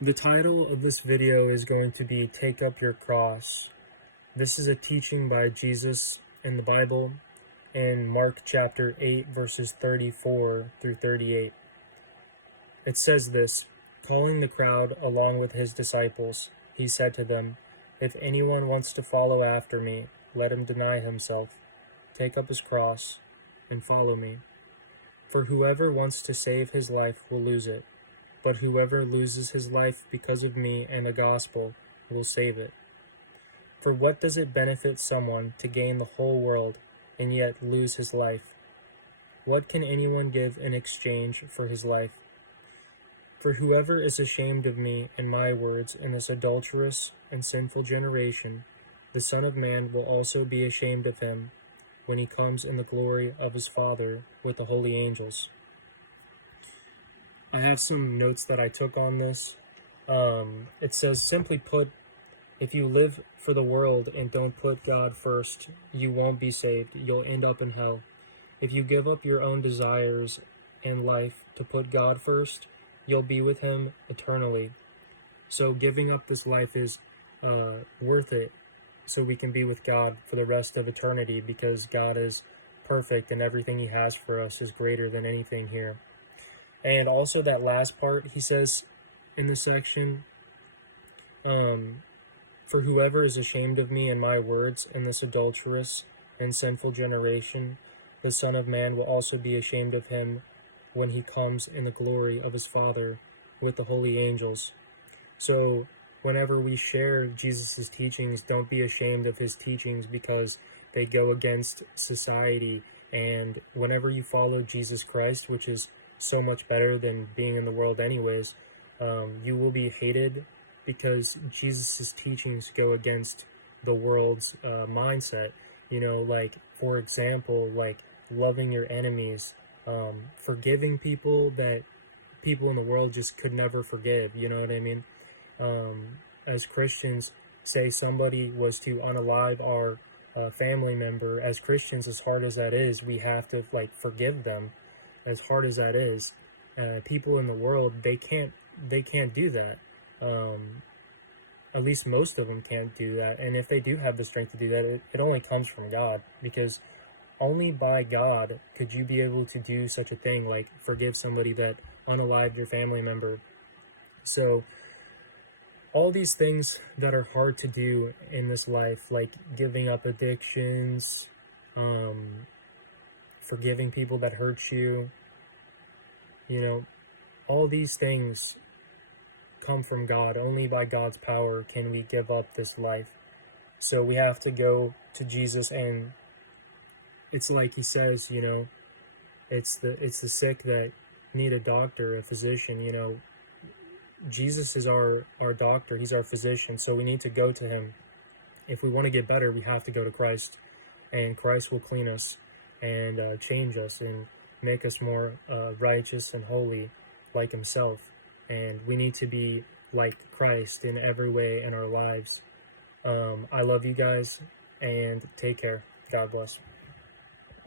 The title of this video is going to be Take Up Your Cross. This is a teaching by Jesus in the Bible in Mark chapter 8 verses 34 through 38. It says this, calling the crowd along with his disciples, he said to them, "If anyone wants to follow after me, let him deny himself, take up his cross, and follow me. For whoever wants to save his life will lose it. But whoever loses his life because of me and the gospel will save it. For what does it benefit someone to gain the whole world and yet lose his life? What can anyone give in exchange for his life? For whoever is ashamed of me and my words in this adulterous and sinful generation, the Son of Man will also be ashamed of him when he comes in the glory of his Father with the holy angels." I have some notes that I took on this. It says, simply put, if you live for the world and don't put God first, you won't be saved. You'll end up in hell. If you give up your own desires and life to put God first, you'll be with him eternally. So giving up this life is worth it so we can be with God for the rest of eternity, because God is perfect and everything he has for us is greater than anything here. And also that last part, he says in this section, for whoever is ashamed of me and my words in this adulterous and sinful generation, the Son of Man will also be ashamed of him when he comes in the glory of his Father with the holy angels. So whenever we share Jesus' teachings, don't be ashamed of his teachings because they go against society. And whenever you follow Jesus Christ, which is so much better than being in the world anyways, you will be hated because Jesus' teachings go against the world's mindset. You know, like, for example, like loving your enemies, forgiving people that people in the world just could never forgive, you know what I mean? As Christians, say somebody was to unalive our family member, as Christians, as hard as that is, we have to forgive them, as hard as that is. People in the world, they can't do that. At least most of them can't do that. And if they do have the strength to do that, it only comes from God, because only by God could you be able to do such a thing, like forgive somebody that unalived your family member. So all these things that are hard to do in this life, like giving up addictions, forgiving people that hurt you, you know, all these things come from God. Only by God's power can we give up this life. So we have to go to Jesus, and it's like he says, you know, it's the sick that need a doctor, a physician. You know, Jesus is our doctor. He's our physician. So we need to go to him. If we want to get better, we have to go to Christ, and Christ will clean us and change us and make us more righteous and holy like himself. And we need to be like Christ in every way in our lives. I love you guys, and take care. God bless.